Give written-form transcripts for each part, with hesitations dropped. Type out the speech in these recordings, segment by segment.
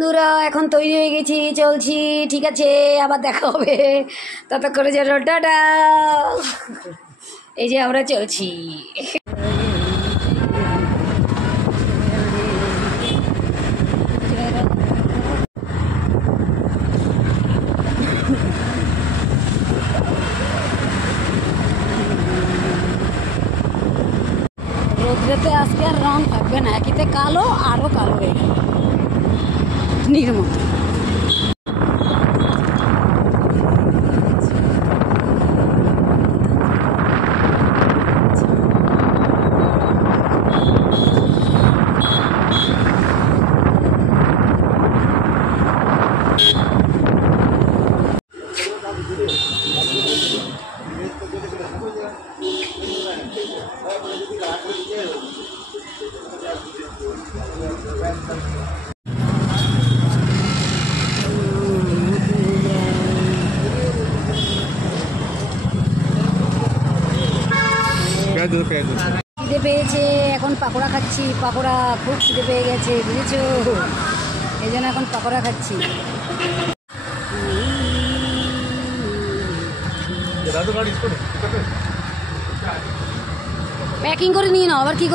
বন্ধুরা এখন তৈরি হয়ে গেছি, চলছি। ঠিক আছে, আবার দেখা হবে ততক্ষণে যেন টাটা। এই যে আমরা চলছি। রোদ্রেতে আজকে আর রং থাকবে না, একিতে কালো আরও কালো হয়ে গেল নীর মতো। খিদে পেয়েছে, এখন পাকোড়া খাচ্ছি। পাকোড়া খুব খিদে পেয়ে গেছে, বুঝেছো? এই জন্য এখন পাকোড়া খাচ্ছি। প্যাকিং করে নিয়ে নাও, আবার কি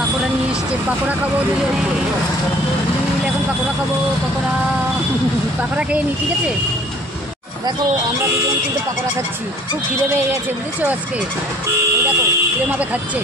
পাকোড়া নিয়ে এসছে। পাকোড়া খাবো দুজন মিলে, এখন পাকোড়া খাবো। পাকোড়া খেয়ে নি, ঠিক আছে? দেখো আমরা দুজন কিন্তু পাকোড়া খাচ্ছি, খুব খিদে পেয়ে গেছে, বুঝেছো? আজকে এই দেখো কিরমভাবে খাচ্ছে।